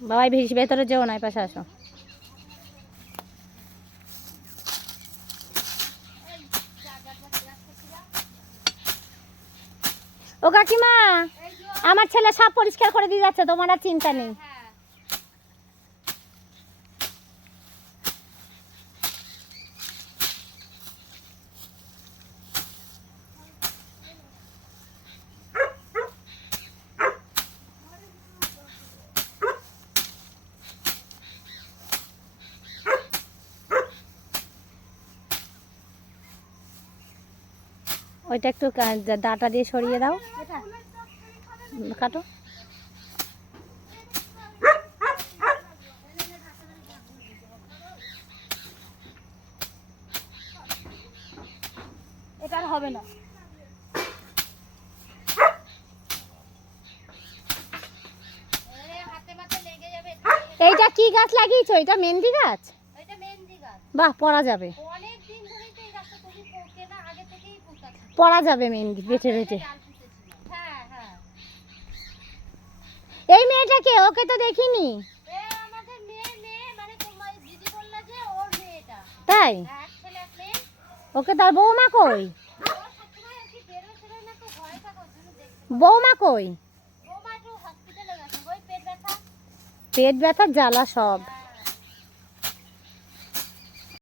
বাবাই ভেতরে যেও না, পাশে আসো। ও কাকিমা, আমার ছেলে সব পরিষ্কার করে দিয়ে যাচ্ছে, তোমার আর চিন্তা নেই। ওইটা একটু ডাটা দিয়ে সরিয়ে দাও, কাটো। এটা আর হবে না। এইটা কি গাছ লাগিয়েছো? এটা মেহেন্দি গাছ? বাহ, পরা যাবে, পরা যাবে মেহেন্দি বেটে বেটে। এই মেয়েটাকে, ওকে তো দেখিনি। তাই? ওকে, তার বৌমা কই? বৌমা কই? পেট ব্যথা জ্বালা সব।